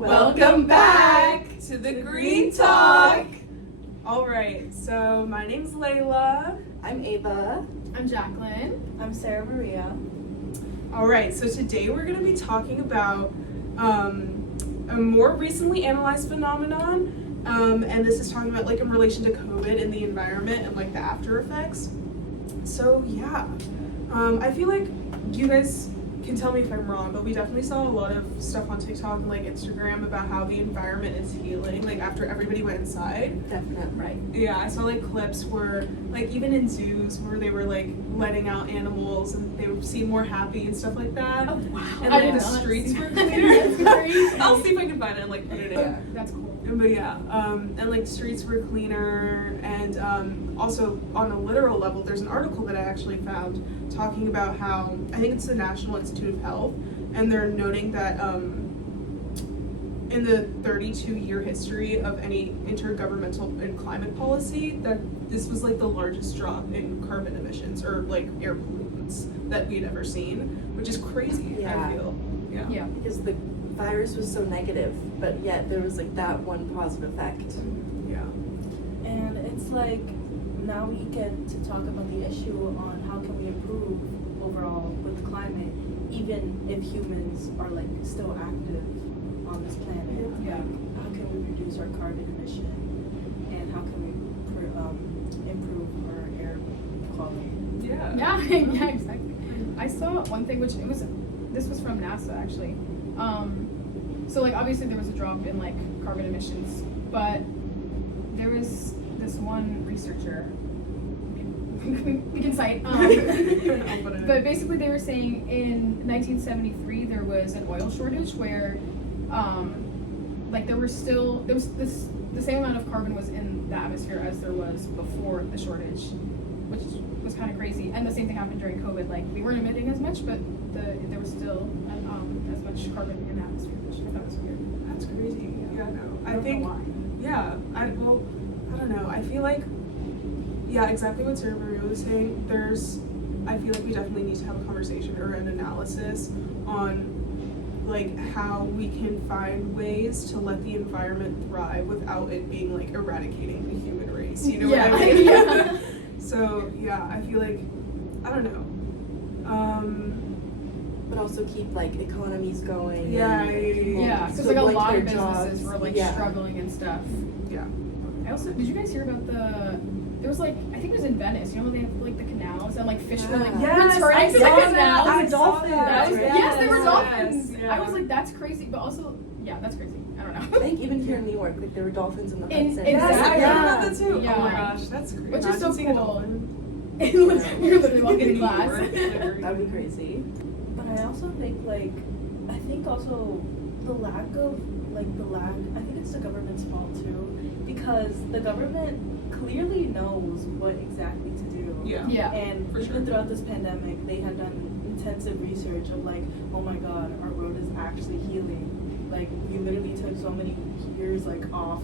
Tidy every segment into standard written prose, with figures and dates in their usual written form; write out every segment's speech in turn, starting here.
Welcome back to the Green Talk. All right, so my name's Layla. I'm Ava. I'm Jacqueline. I'm Sarah Maria. All right, so today we're going to be talking about a more recently analyzed phenomenon, and this is talking about like in relation to COVID and the environment and like the after effects. So yeah, I feel like you guys can tell me if I'm wrong, but we definitely saw a lot of stuff on TikTok and like Instagram about how the environment is healing, like after everybody went inside. Definitely. Right. Yeah, I saw like clips where like even in zoos where they were like letting out animals and they would seem more happy and stuff like that. Oh wow. And I like did the not streets see were that. cleaner. That's crazy. I'll see if I can find it and like put it in. Yeah, that's cool. But yeah, and like the streets were cleaner, and also on a literal level, there's an article that I actually found talking about how, I think it's the National Institute of Health, and they're noting that in the 32-year history of any intergovernmental and climate policy, that this was like the largest drop in carbon emissions or like air pollutants that we had ever seen, which is crazy, Yeah. I feel. Yeah. Because the virus was so negative, but yet there was like that one positive effect. Yeah. And it's like now we get to talk about the issue on how can we improve overall with climate, even if humans are like still active on this planet. Yeah. How can we reduce our carbon emission, and how can we improve our air quality? Yeah. Yeah, exactly. I saw one thing this was from NASA actually. So like obviously there was a drop in like carbon emissions, but there was this one researcher we can cite. But basically they were saying in 1973 there was an oil shortage where like there was the same amount of carbon was in the atmosphere as there was before the shortage, which was kind of crazy. And the same thing happened during COVID. Like we weren't emitting as much, but there was still as much carbon in the atmosphere, which I thought was weird. That's crazy. Yeah, no. I I don't think, know why. yeah, I don't know. I feel like, yeah, exactly what Sarah Maria was saying. I feel like we definitely need to have a conversation or an analysis on like how we can find ways to let the environment thrive without it being like eradicating the human race. You know what I mean? Yeah. So yeah, I feel like, I don't know. But also keep like economies going. Yeah, and people Yeah, because still like a going to lot their of businesses jobs. were like Yeah. struggling and stuff. Yeah. I also, did you guys hear about there was like, I think it was in Venice, you know, they have like the canals and like fish were like Yes, returning to the I saw canals. that. I saw that. That was, Right? yes, they were Yes, dolphins. yeah. I was like, that's crazy, but also, yeah, that's crazy. I don't I know. think even here in New York, like there were dolphins in the In- Hudson. Yes, I Exactly. heard about that too. Yeah. Oh my gosh, that's great. Which is Imagine so seeing a cool. dolphin. You're literally walking in New class. York, literally. That would be crazy. But I also think also the lack, I think it's the government's fault too, because the government clearly knows what exactly to do. Yeah. Yeah. And For even sure. throughout this pandemic, they had done intensive research of like, oh my god, our road is actually healing. Like we literally took so many years like off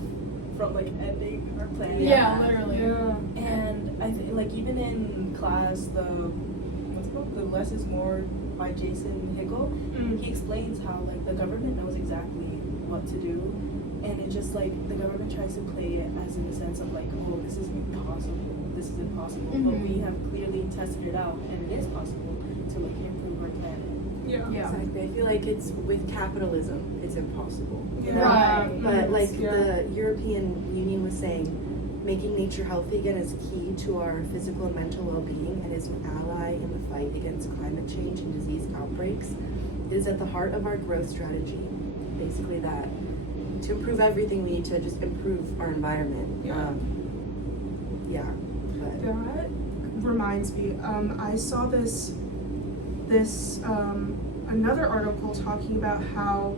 from like ending our planet. Yeah, literally. Yeah. And I think like even in class, what's it called? The Less is More by Jason Hickel, he explains how like the government knows exactly what to do, and it just like the government tries to play it as in the sense of like, oh, this is impossible, but we have clearly tested it out, and it is possible to like improve our planet. Yeah. Yeah. Exactly. I feel like it's with capitalism, it's impossible. You know? Right. But like Yeah. the European Union was saying, making nature healthy again is key to our physical and mental well-being and is an ally in the fight against climate change and disease outbreaks. It is at the heart of our growth strategy. Basically that to improve everything, we need to just improve our environment. Yeah. But That reminds me, I saw this another article talking about how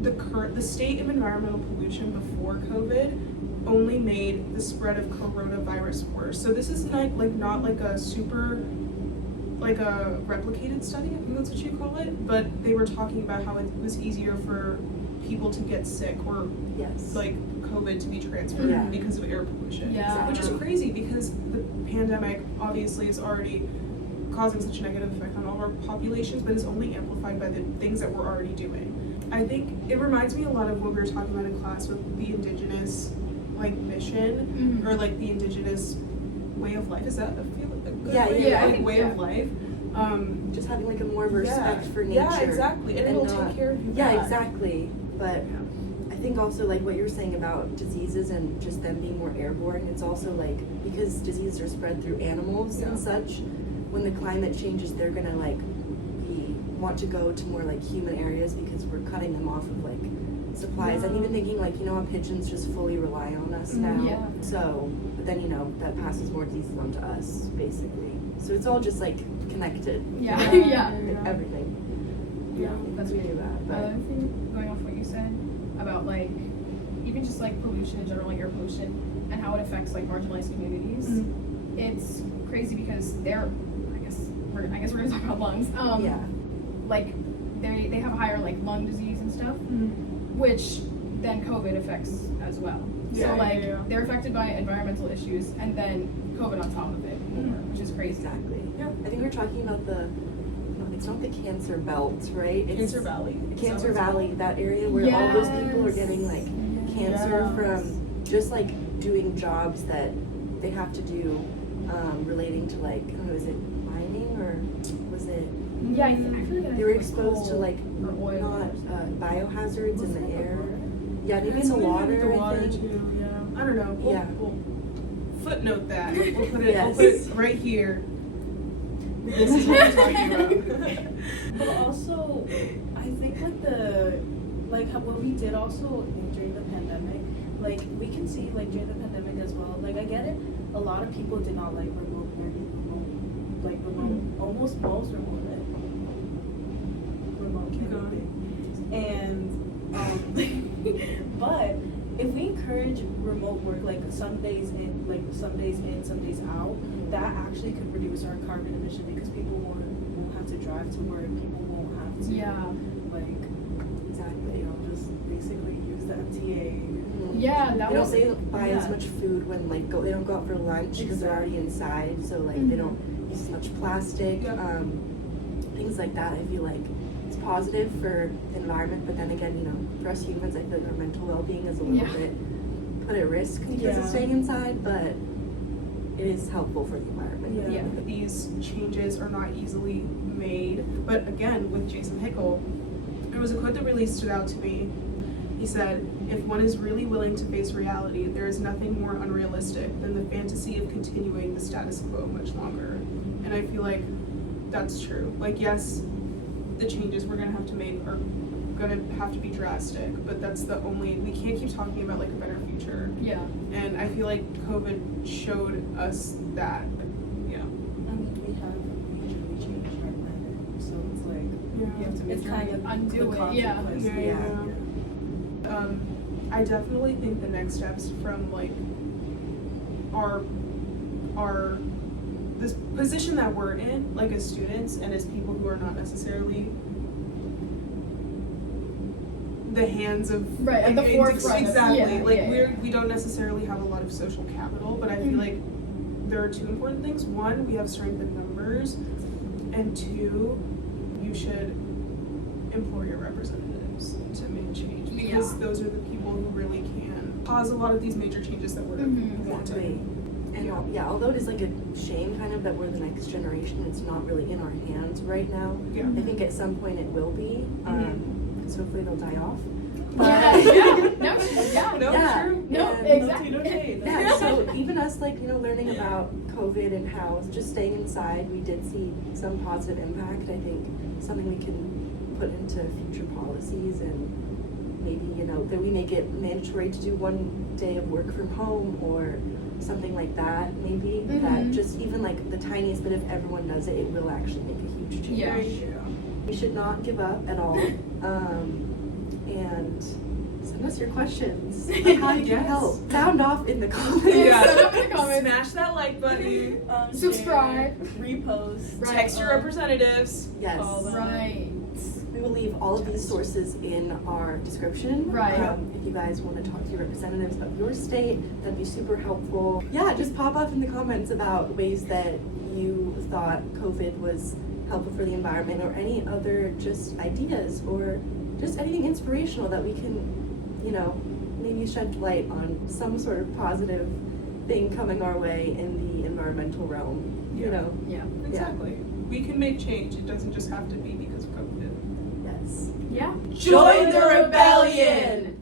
the state of environmental pollution before COVID only made the spread of coronavirus worse. So this is not like a super like a replicated study, I think that's what you call it, but they were talking about how it was easier for people to get sick or yes. like COVID to be transferred Yeah. because of air pollution. Yeah. Which is crazy because the pandemic obviously is already causing such a negative effect on all of our populations, but is only amplified by the things that we're already doing. I think it reminds me a lot of what we were talking about in class with the indigenous like mission or like the indigenous way of life. Is that a good Yeah, way, yeah, I like, think, way yeah. of life? Just having like a more respect for nature. Yeah, exactly. And it'll not- take care of you. Yeah, back. exactly. But I think also like what you're saying about diseases and just them being more airborne, it's also like because diseases are spread through animals and such, when the climate changes, they're gonna like want to go to more like human areas because we're cutting them off of like supplies. I'm even thinking like, you know how pigeons just fully rely on us now? Yeah. So, but then you know, that passes more diseases on to us, basically. So it's all just like connected. Yeah. Yeah. Yeah. Like everything. Yeah, that's we good. do that. But Another thing, going off what you said about like even just like pollution in general, like air pollution, and how it affects like marginalized communities. It's crazy because they're, I guess we're gonna talk about lungs. yeah. Like they have higher like lung disease and stuff, which then COVID affects as well. Yeah, So like yeah. they're affected by environmental issues and then COVID on top of it, which is crazy. Exactly. Yeah. I think we're talking about it's not the Cancer Belt, right? It's Cancer Valley. Cancer Valley, that area where all those people are getting like cancer from just like doing jobs that they have to do relating to like, I don't know, is it mining or was it? Yeah, I feel like They were exposed to like or oil. not biohazards in the air. Yeah, maybe in the Something water. with the water I think. too. Yeah. I don't know. We'll, Yeah. we'll footnote that. We'll put it. Yes. We'll put it right here. This is what we're talking about. But also, I think like how what we did also during the pandemic, like we can see like during the pandemic as well. Like I get it, a lot of people did not like remote learning, almost most remote Keep can't going. be. And but if we encourage remote work, like some days in, some days out, that actually could reduce our carbon emission because people won't have to drive to work. People won't have to like Exactly. you know just basically use the MTA. Yeah, that They don't was say buy as yeah. much food when like they don't go out for lunch because they're already inside, so like they don't use as much plastic, Yeah. things like that. I feel like it's positive for the environment, but then again, you know, for us humans, I feel like our mental well-being is a little bit put at risk because of Yeah. staying inside, but it is helpful for the environment. Yeah. These changes are not easily made. But again, with Jason Hickel, there was a quote that really stood out to me. He said, "If one is really willing to face reality, there is nothing more unrealistic than the fantasy of continuing the status quo much longer." And I feel like that's true. Like, yes, the changes we're gonna have to make are gonna have to be drastic, but that's the only, we can't keep talking about like a better future. Yeah. And I feel like COVID showed us that. Yeah. I mean, we have majorly changed our planet, so it's like You have to it's kind of undo the it. Yeah. consequence. Yeah. I definitely think the next steps from like our this position that we're in, like as students and as people who are not necessarily the hands of Right, at the forefront of- exactly. yeah, Like yeah, we don't necessarily have a lot of social capital, but I feel like there are two important things. One, we have strength in numbers, and two, you should implore your representatives to make change because those are the people who really can cause a lot of these major changes that we're Exactly. wanting. And although it is like a shame kind of that we're the next generation, it's not really in our hands right now. Yeah. I think at some point it will be. So hopefully they'll die off. Yeah. But- No, yeah. No, Yeah. true. No, And- exactly. Yeah, so even us, like, you know, learning about COVID and how just staying inside, we did see some positive impact. I think something we can put into future policies and maybe, you know, that we make it mandatory to do 1 day of work from home or something like that, maybe. That just even like the tiniest bit, if everyone does it, it will actually make a huge change. Yeah. We should not give up at all. And send us your questions on how you can Yes. help. Sound off in the comments. Yeah. Send up in the comments. Smash that like button. Subscribe. share, repost, Right. Text your representatives. Yes. all that. Right. We will leave all of these sources in our description. Right. If you guys want to talk to your representatives of your state, that'd be super helpful. Yeah, just pop off in the comments about ways that you thought COVID was helpful for the environment or any other just ideas or just anything inspirational that we can, you know, maybe shed light on some sort of positive thing coming our way in the environmental realm, you Yeah. know? Yeah. Exactly. We can make change. It doesn't just have to be because of COVID. Yes. Yeah. Join the rebellion!